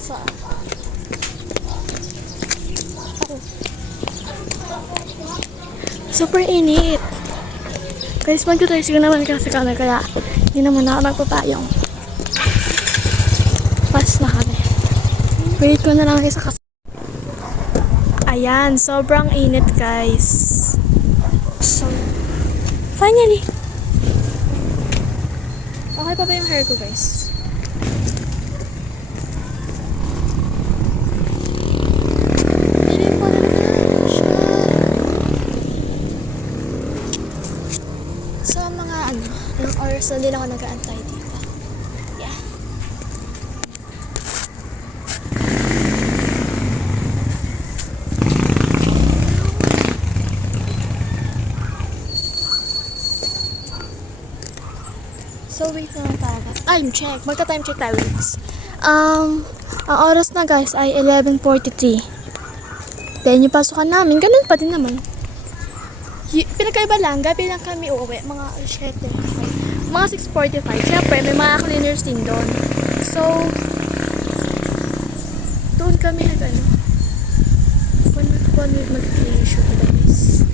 Sa super init. Guys, mag-tricycle naman kasi kami kaya hindi naman ako magpapayong. Pas na kami. Wait ko na lang isa kasi. Ayan, sobrang init guys. So, finally. Okay pa ba yung hair ko guys? So, mga ilang oras na din ako nag-aantay dito. Yeah. So, wait na lang talaga. Time check. Magka-time check tayo. Wait. Ang oras na guys ay 11:43. Then, yung pasukan namin, ganun pa din naman. Pinagkaiba lang, gabi lang kami uuwi, mga 7, mga 6:45. Siyempre, may mga cleaners din doon. So, doon kami one week mag-clean guys.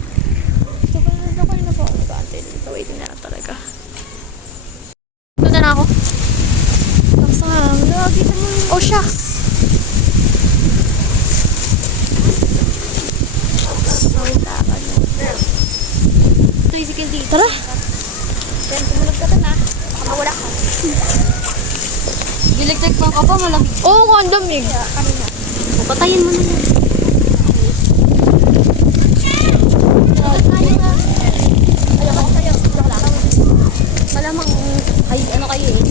So, kaya na po ako nag-aantay dito. Waiting na lang talaga. Doon na ako. Nasaan? Oh, shucks! Tara! Then, kumunod ka na. Baka mawala ka. Giligtag pa ka ba? Malamig. Oo, ang lamig. Kanina. Patayin mo na yan. Malamang kayo eh.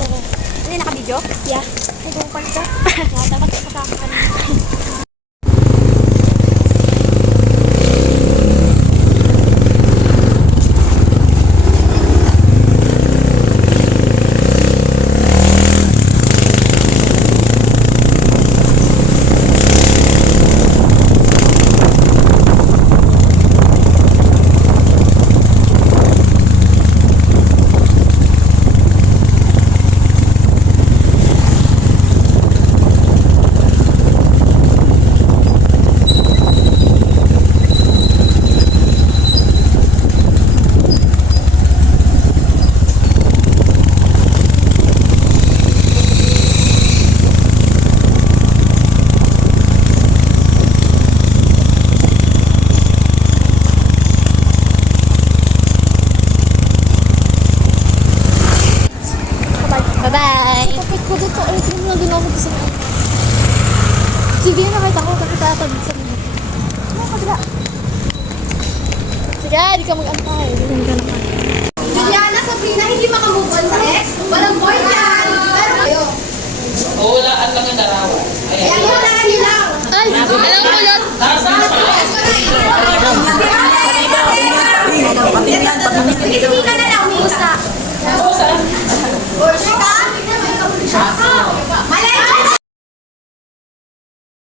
Oo. Ano, naka-video? Yeah. Nagpapal ka? Dapat kasama ka na. Bye-bye! Kapit ko dito, ay, hindi mo lang din ako sa mga. Sige, nakita ko, kapit tatagod sa mga. Ano, kabila? Sige, hindi ka mag-antay. Hindi ka naman. Diana, Sabrina, hindi makamove on sa ex. Walang boy yan. Pero kayo. Hulaan lang ang darawan. Ayan. Kaya hulaan nyo lang. Ay, alam mo yun! Sige, sige ka na lang, umiusa. Or ka? Malay